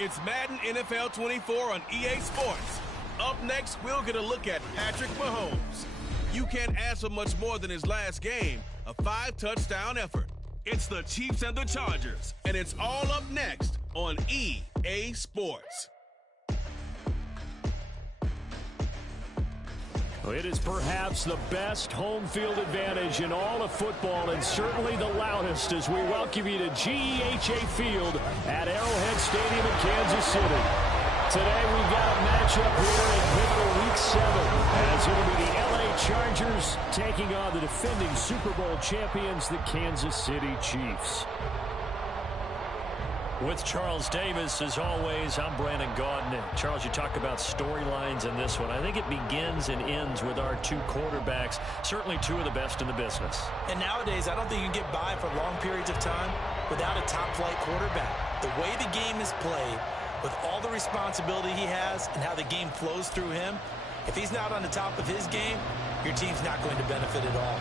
It's Madden NFL 24 on EA Sports. Up next, we'll get a look at Patrick Mahomes. You can't ask for much more than his last game, a 5-touchdown effort. It's the Chiefs and the Chargers, and it's all up next on EA Sports. It is perhaps the best home field advantage in all of football, and certainly the loudest, as we welcome you to GEHA Field at Arrowhead Stadium in Kansas City. Today we've got a matchup here in pivotal Week 7, as it'll be the LA Chargers taking on the defending Super Bowl champions, the Kansas City Chiefs. With Charles Davis, as always, I'm Brandon Gaudin. Charles, you talk about storylines in this one. I think it begins and ends with our two quarterbacks, certainly two of the best in the business. And nowadays, I don't think you can get by for long periods of time without a top-flight quarterback. The way the game is played, with all the responsibility he has and how the game flows through him, if he's not on the top of his game, your team's not going to benefit at all.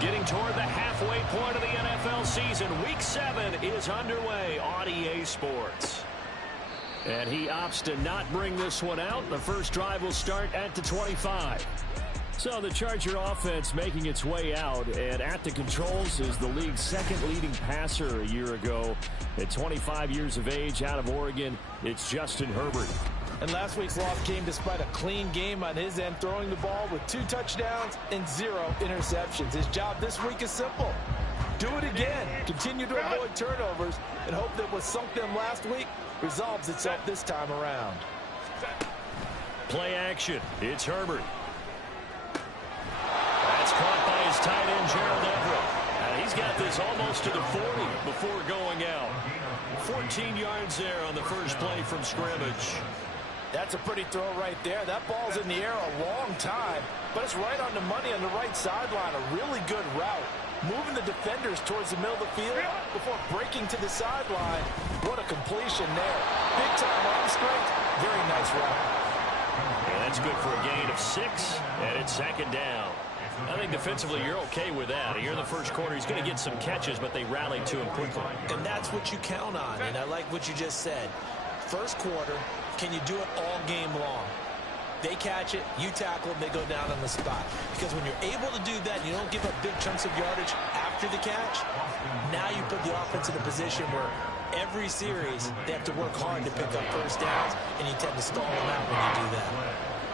Getting toward the halfway point of the NFL season, Week 7 is underway on EA Sports. And he opts to not bring this one out. The first drive will start at the 25. So the Charger offense making its way out, and at the controls is the league's second leading passer a year ago. At 25 years of age, out of Oregon, it's Justin Herbert. And last week's loss came despite a clean game on his end, throwing the ball with 2 touchdowns and 0 interceptions. His job this week is simple. Do it again. Continue to avoid turnovers and hope that what sunk them last week resolves itself this time around. Play action. It's Herbert. That's caught by his tight end, Gerald Everett. And he's got this almost to the 40 before going out. 14 yards there on the first play from scrimmage. That's a pretty throw right there. That ball's in the air a long time, but it's right on the money on the right sideline. A really good route. Moving the defenders towards the middle of the field before breaking to the sideline. What a completion there. Big-time arm strength. Very nice route. And that's good for a gain of 6, and it's second down. I think defensively you're okay with that. Here in the first quarter, he's going to get some catches, but they rallied to him quickly. And that's what you count on, and I like what you just said. First quarter, can you do it all game long? They catch it, you tackle them, they go down on the spot. Because when you're able to do that, you don't give up big chunks of yardage after the catch, now you put the offense in a position where every series they have to work hard to pick up first downs, and you tend to stall them out when you do that.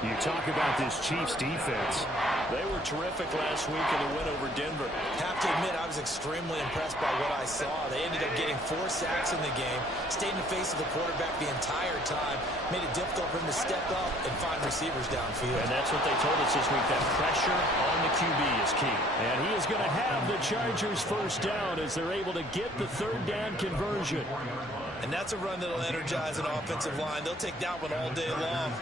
You talk about this Chiefs defense. They were terrific last week in the win over Denver. Have to admit, I was extremely impressed by what I saw. They ended up getting 4 sacks in the game, stayed in the face of the quarterback the entire time, made it difficult for him to step up and find receivers downfield. And that's what they told us this week, that pressure on the QB is key. And he is going to have the Chargers first down as they're able to get the third down conversion. And that's a run that'll energize an offensive line. They'll take that one all day long.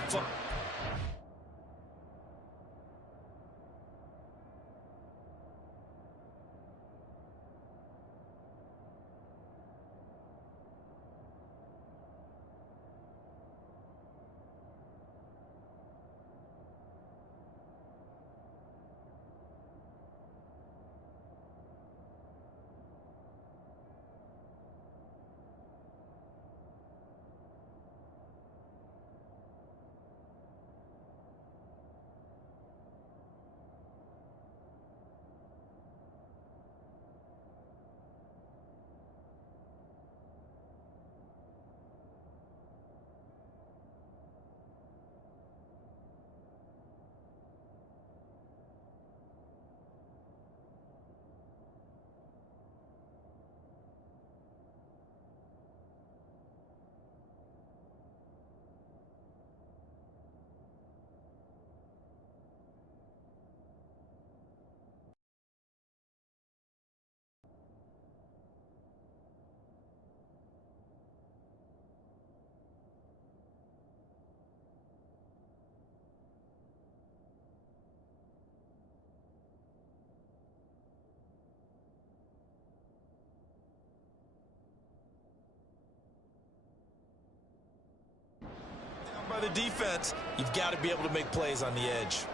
By the defense, you've got to be able to make plays on the edge.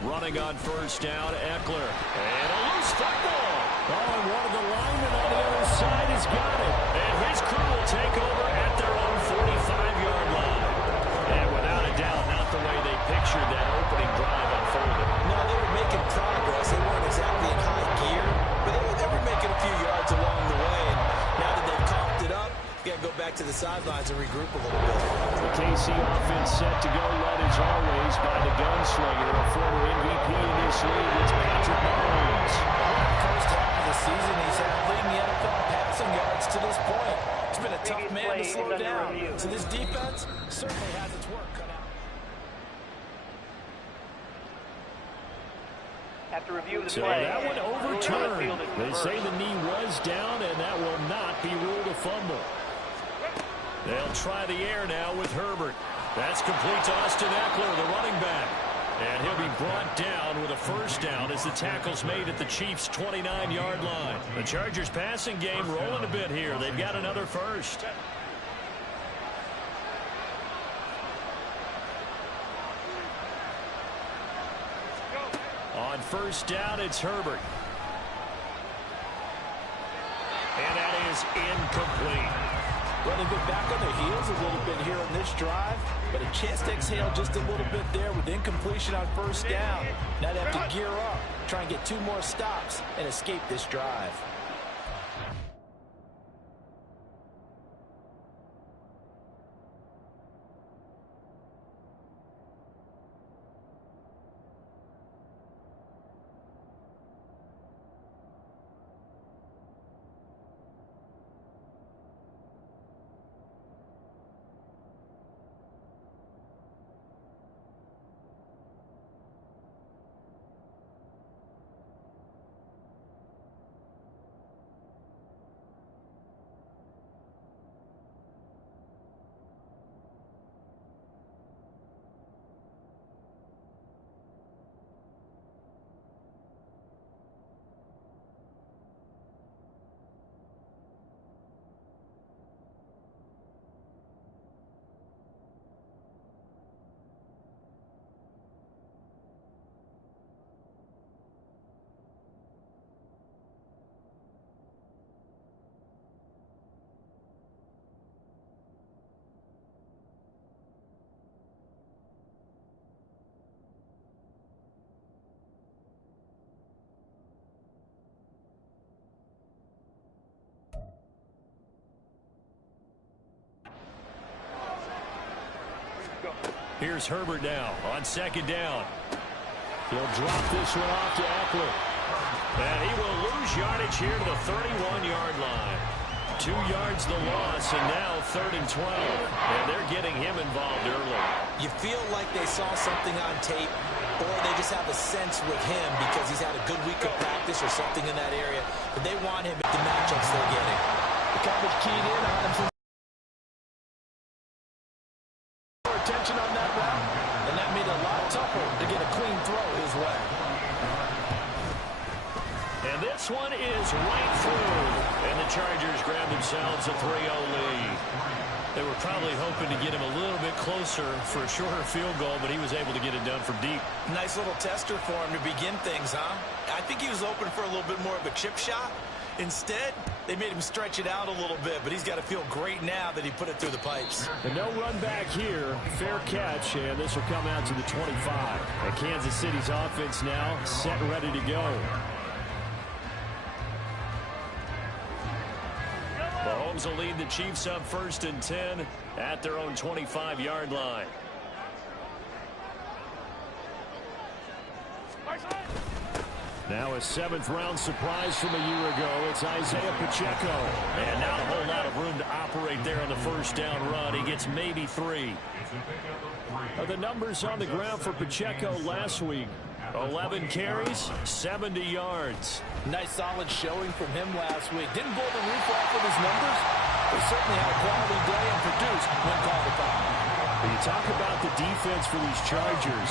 Running on first down, Eckler. And a loose football. Oh, and one of the linemen on the other side has got it. And his crew will take over at their own 45-yard line. And without a doubt, not the way they pictured that opening drive unfolding. No, they were making progress. They weren't exactly in high gear, but they were making a few yards along the way. And now that they've comped it up, you got to go back to the sidelines and regroup a little bit. The KC offense set to go, led as always by the gunslinger, a former MVP in this league. It's Patrick Mahomes. First half of the season, he's had leading the NFL in passing yards to this point. It's been a tough man to slow down. So this defense certainly has its work cut out. After review of the So play, that one overturned. They say the knee was down, and that will not be ruled a fumble. They'll try the air now with Herbert. That's complete to Austin Eckler, the running back. And he'll be brought down with a first down as the tackle's made at the Chiefs' 29-yard line. The Chargers' passing game rolling a bit here. They've got another first. On first down, it's Herbert. And that is incomplete. Well, they've been back on their heels a little bit here on this drive, but a chance to exhale just a little bit there with incompletion on first down. Now they have to gear up, try and get 2 more stops, and escape this drive. Here's Herbert now on second down. He'll drop this one off to Eckler. And he will lose yardage here to the 31-yard line. 2 yards the loss, and now 3rd and 12. And they're getting him involved early. You feel like they saw something on tape, or they just have a sense with him because he's had a good week of practice or something in that area, but they want him at the matchups they're getting. The coverage keyed in on him. Attention on that route, and that made it a lot tougher to get a clean throw his way. And this one is right through, and the Chargers grab themselves a 3-0 lead. They were probably hoping to get him a little bit closer for a shorter field goal, but he was able to get it done from deep. Nice little tester for him to begin things, huh? I think he was open for a little bit more of a chip shot. Instead, they made him stretch it out a little bit, but he's got to feel great now that he put it through the pipes. And no run back here. Fair catch, and this will come out to the 25. And Kansas City's offense now set and ready to go. Mahomes will lead the Chiefs up 1st and 10 at their own 25-yard line. Now a 7th-round surprise from a year ago. It's Isaiah Pacheco. And not a whole lot of room to operate there on the first down run. He gets maybe 3. The numbers on the ground for Pacheco last week. 11 carries, 70 yards. Nice solid showing from him last week. Didn't blow the roof off with his numbers, but certainly had a quality day and produced when called upon. You talk about the defense for these Chargers.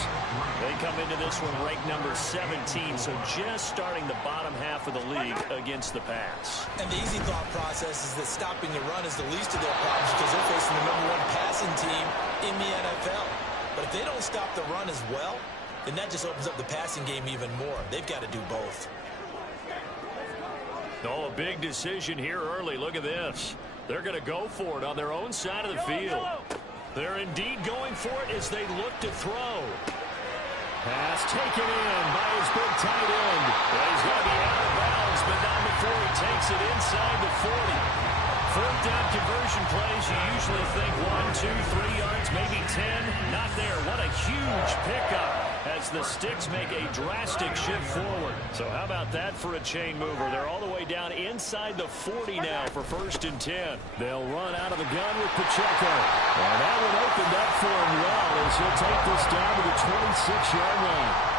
They come into this one ranked number 17, so just starting the bottom half of the league against the pass. And the easy thought process is that stopping the run is the least of their problems because they're facing the #1 passing team in the NFL. But if they don't stop the run as well, And that just opens up the passing game even more. They've got to do both. Oh, a big decision here early. Look at this. They're going to go for it on their own side of the field. They're indeed going for it as they look to throw. Pass taken in by his big tight end. Well, he's going to be out of bounds, but not before he takes it inside the 40. Fourth down conversion plays, you usually think 1, 2, 3 yards, maybe 10. Not there. What a huge pickup as the Sticks make a drastic shift forward. So how about that for a chain mover? They're all the way down inside the 40 now for 1st and 10. They'll run out of the gun with Pacheco. And that one opened up for him well as he'll take this down to the 26-yard line.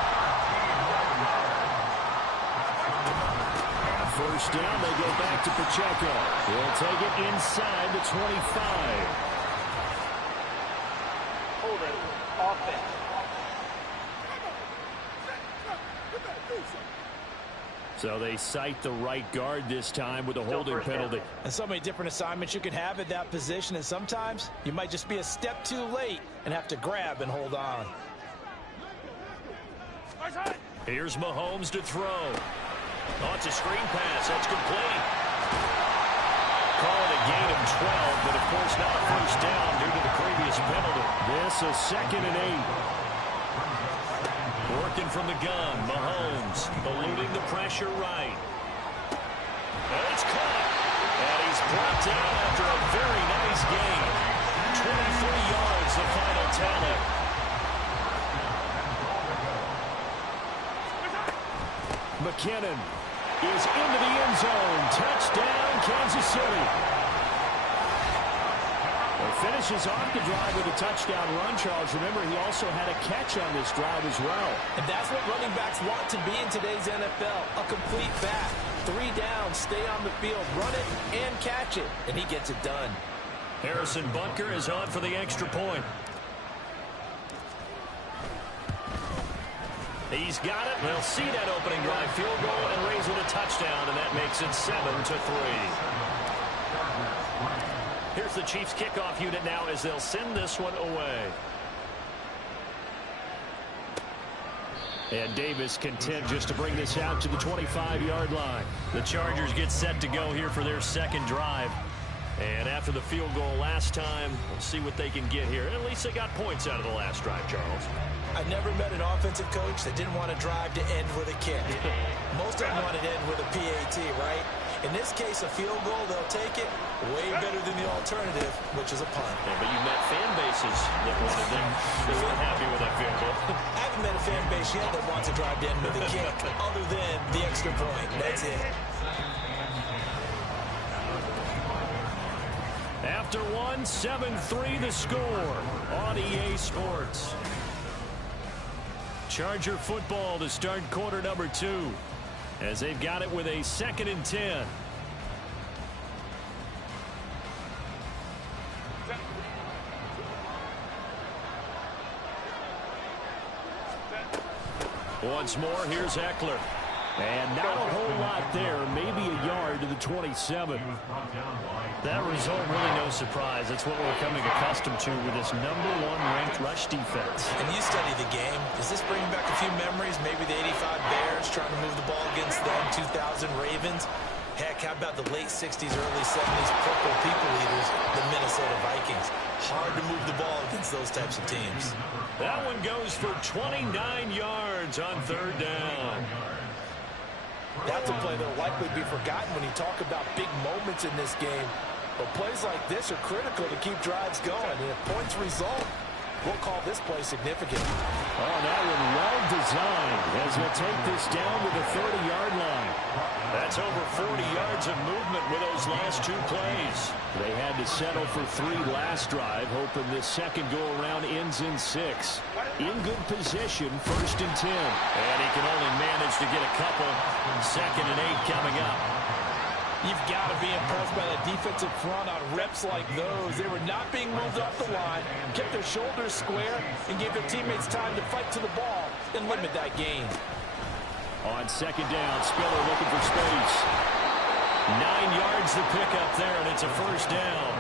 First down, they go back to Pacheco. He'll take it inside the 25. Holding offense. So they cite the right guard this time with a holding penalty. And so many different assignments you can have at that position, and sometimes you might just be a step too late and have to grab and hold on. Here's Mahomes to throw. Oh, it's a screen pass. That's complete. Call it a gain of 12, but of course not a first down due to the previous penalty. This is 2nd and 8. Working from the gun, Mahomes eluding the pressure right. And it's caught. And he's brought down after a very nice gain. 23 yards the final tally. McKinnon is into the end zone. Touchdown, Kansas City. Well, finishes off the drive with a touchdown run, Charles. Remember, he also had a catch on this drive as well. And that's what running backs want to be in today's NFL, a complete back. 3 downs, stay on the field, run it, and catch it. And he gets it done. Harrison Butker is on for the extra point. He's got it. They'll see that opening drive field goal and raise it a touchdown, and that makes it 7-3. Here's the Chiefs kickoff unit now as they'll send this one away. And Davis content just to bring this out to the 25-yard line. The Chargers get set to go here for their second drive. And after the field goal last time, we'll see what they can get here. At least they got points out of the last drive, Charles. I've never met an offensive coach that didn't want to drive to end with a kick. Most of them want to end with a PAT, right? In this case, a field goal, they'll take it way better than the alternative, which is a punt. Yeah, but you met fan bases that wanted them. They weren't happy with that field goal. I haven't met a fan base yet that wants to drive to end with a kick, other than the extra point. That's it. After 7-3 the score on EA Sports. Charger football to start quarter number 2 as they've got it with a 2nd and 10. Once more, here's Eckler. And not a whole lot there, maybe a yard to the 27. That result, really no surprise. That's what we're becoming accustomed to with this #1 ranked rush defense. And you study the game. Does this bring back a few memories? Maybe the 85 Bears trying to move the ball against them, 2000 Ravens. Heck, how about the late 60s, early 70s purple people eaters, the Minnesota Vikings? Hard to move the ball against those types of teams. That one goes for 29 yards on 3rd down. That's a play that will likely be forgotten when you talk about big moments in this game. But plays like this are critical to keep drives going. And if points result, we'll call this play significant. Oh, that one well designed as we'll take this down to the 30-yard line. That's over 40 yards of movement with those last 2 plays. They had to settle for 3 last drive, hoping this second go-around ends in 6. In good position, 1st and 10. And he can only manage to get a couple. 2nd and 8 coming up. You've got to be impressed by that defensive front on reps like those. They were not being moved off the line, kept their shoulders square, and gave their teammates time to fight to the ball and limit that gain. On 2nd down, Spiller looking for space. 9 yards to pick up there, and it's a 1st down.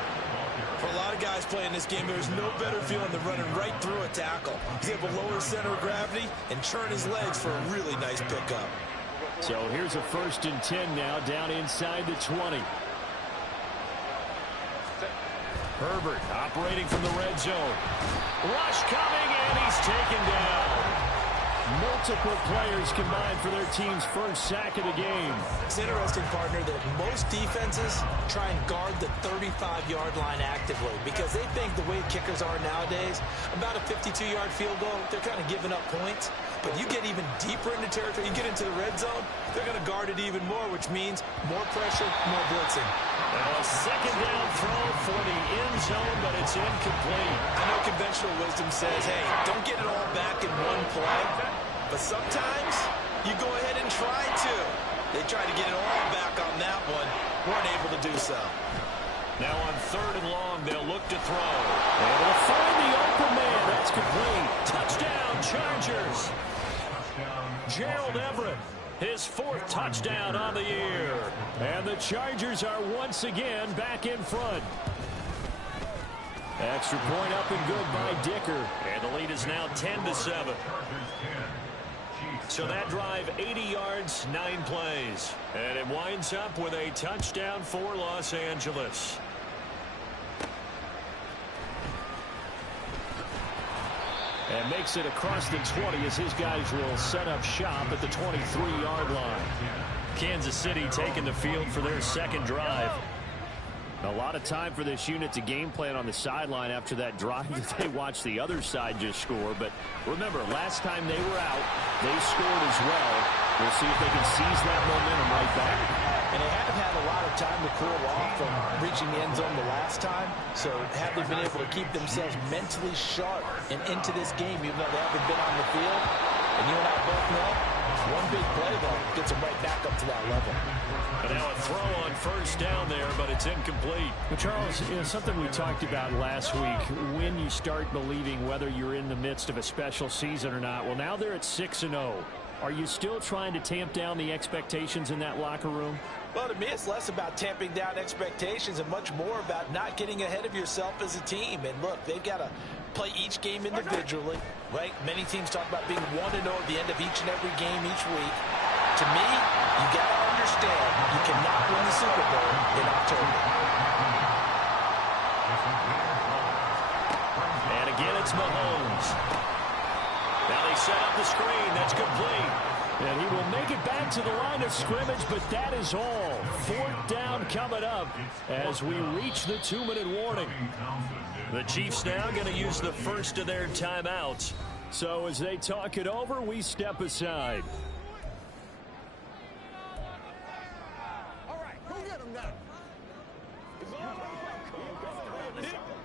For a lot of guys playing this game, there's no better feeling than running right through a tackle. He's able to lower center of gravity and churn his legs for a really nice pickup. So here's a 1st and 10 now, down inside the 20. Herbert operating from the red zone. Rush coming, and he's taken down. Multiple players combined for their team's first sack of the game. It's interesting, partner, that most defenses try and guard the 35-yard line actively because they think the way kickers are nowadays, about a 52-yard field goal, they're kind of giving up points. But you get even deeper into territory, you get into the red zone, they're going to guard it even more, which means more pressure, more blitzing. A 2nd down throw for the end zone, but it's incomplete. I know conventional wisdom says, hey, don't get it all back in one play. But sometimes you go ahead and try to. They tried to get it all back on that one. Weren't able to do so. Now on 3rd and long, they'll look to throw. And they'll find the open man. That's complete. Touchdown, Chargers. Gerald Everett, his 4th touchdown on the year. And the Chargers are once again back in front. Extra point up and good by Dicker. And the lead is now 10-7. So that drive, 80 yards, 9 plays. And it winds up with a touchdown for Los Angeles. And makes it across the 20 as his guys will set up shop at the 23-yard line. Kansas City taking the field for their 2nd drive. A lot of time for this unit to game plan on the sideline after that drive that they watched the other side just score. But remember, last time they were out, they scored as well. We'll see if they can seize that momentum right back. And they haven't had a lot of time to cool off from reaching the end zone the last time. So have they been able to keep themselves mentally sharp and into this game, even though they haven't been on the field? And you and I both know, one big play, though, gets them right back up to that level. And now a throw on 1st down there, but it's incomplete. But Charles, something we talked about last week, when you start believing whether you're in the midst of a special season or not. Well, now they're at 6-0. Are you still trying to tamp down the expectations in that locker room? Well, to me, it's less about tamping down expectations and much more about not getting ahead of yourself as a team. And look, they've got to play each game individually, right? Many teams talk about being 1-0 at the end of each and every game each week. To me, you got to understand you cannot win the Super Bowl in October. And again, it's Mahomes. Now they set up the screen. That's complete. And he will make it back to the line of scrimmage, but that is all. 4th down coming up as we reach the 2-minute warning. The Chiefs now going to use the first of their timeouts. So as they talk it over, we step aside.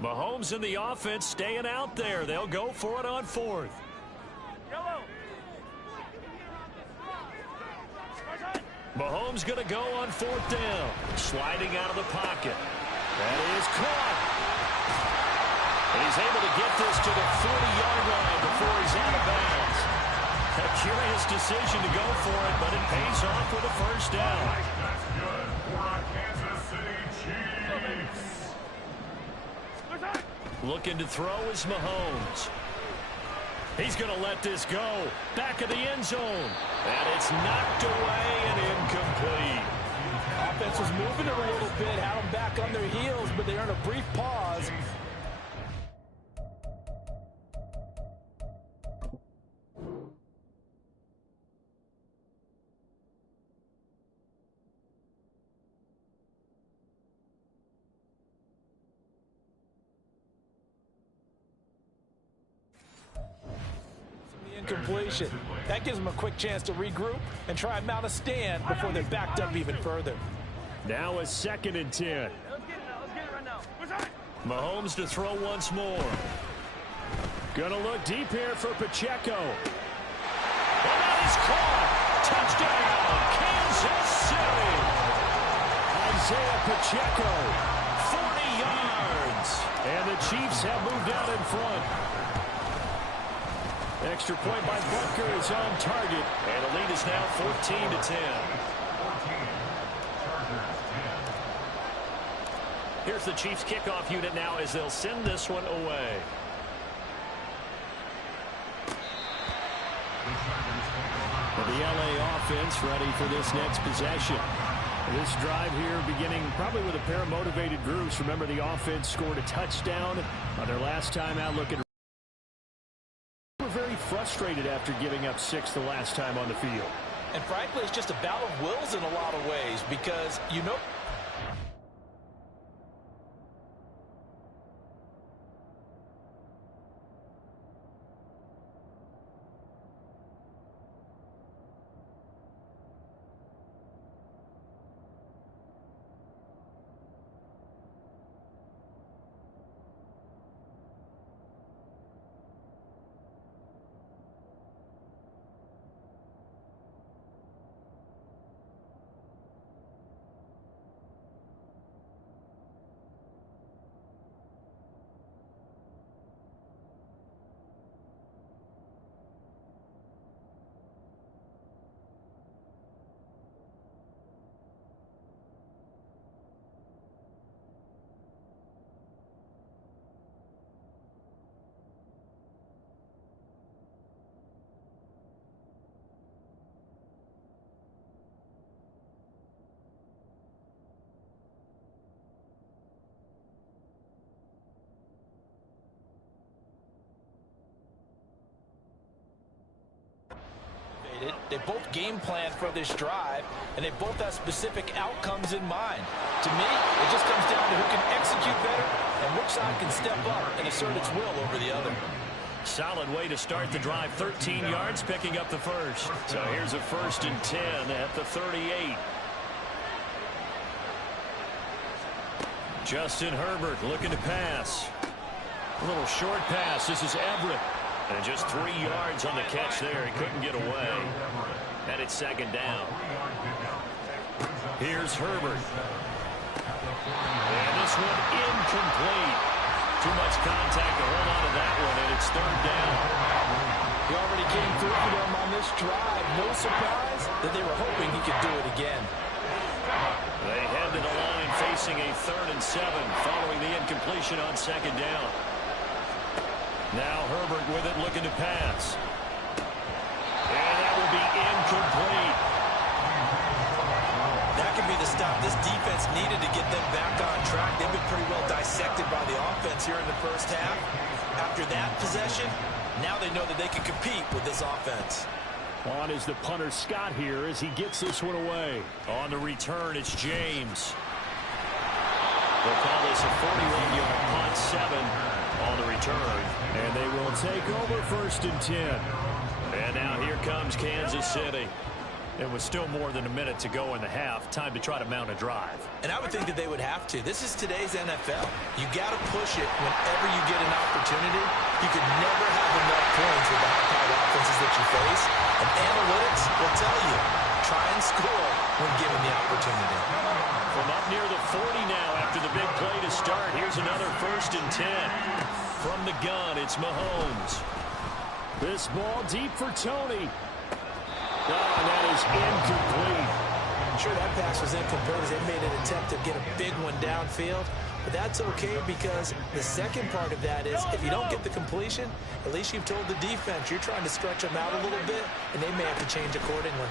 Mahomes and the offense staying out there. They'll go for it on 4th. Mahomes going to go on 4th down. Sliding out of the pocket. That is caught. And he's able to get this to the 40-yard line before he's out of bounds. A curious decision to go for it, but it pays off with a 1st down. That's good for our Kansas City Chiefs. Looking to throw is Mahomes. He's going to let this go. Back of the end zone. And it's knocked away and incomplete. Offense was moving it a little bit, had them back on their heels, but they're in a brief pause. Completion. That gives them a quick chance to regroup and try and mount a stand before they're backed up even further. Now a 2nd and 10. Mahomes to throw once more. Gonna look deep here for Pacheco. And that is caught. Touchdown, Kansas City. Isaiah Pacheco, 40 yards. And the Chiefs have moved out in front. Extra point by Butker is on target. And the lead is now 14-10. Chargers 10. Here's the Chiefs kickoff unit now as they'll send this one away. The LA offense ready for this next possession. This drive here beginning probably with a pair of motivated groups. Remember, the offense scored a touchdown on their last time out. Looking, we're very frustrated after giving up 6 the last time on the field. And frankly, it's just a battle of wills in a lot of ways because, you know, they both game plan for this drive, and they both have specific outcomes in mind. To me, it just comes down to who can execute better and which side can step up and assert its will over the other. Solid way to start the drive. 13 yards, picking up the first. So here's a 1st and 10 at the 38. Justin Herbert looking to pass. A little short pass. This is Everett. And just 3 yards on the catch there. He couldn't get away. And it's 2nd down. Here's Herbert. And this one incomplete. Too much contact to hold on to that one, and it's 3rd down. He already came through for them on this drive. No surprise that they were hoping he could do it again. They head to the line facing a 3rd and 7 following the incompletion on 2nd down. Now Herbert with it, looking to pass. And that will be incomplete. That could be the stop this defense needed to get them back on track. They've been pretty well dissected by the offense here in the first half. After that possession, now they know that they can compete with this offense. On is the punter Scott here as he gets this one away. On the return, it's James. They'll call this a 41-yard punt, 7 on the return. And they will take over 1st and 10. And now here comes Kansas City. It was still more than a minute to go in the half. Time to try to mount a drive. And I would think that they would have to. This is today's NFL. You got to push it whenever you get an opportunity. You can never have enough points with the high-powered offenses that you face. And analytics will tell you, try and score when given the opportunity. From up near the 40 now after the big play to start. Here's another 1st and 10. From the gun, it's Mahomes. This ball deep for Tony. Oh, that is incomplete. I'm sure that pass was incomplete as they made an attempt to get a big one downfield. But that's okay because the second part of that is if you don't get the completion, at least you've told the defense you're trying to stretch them out a little bit, and they may have to change accordingly.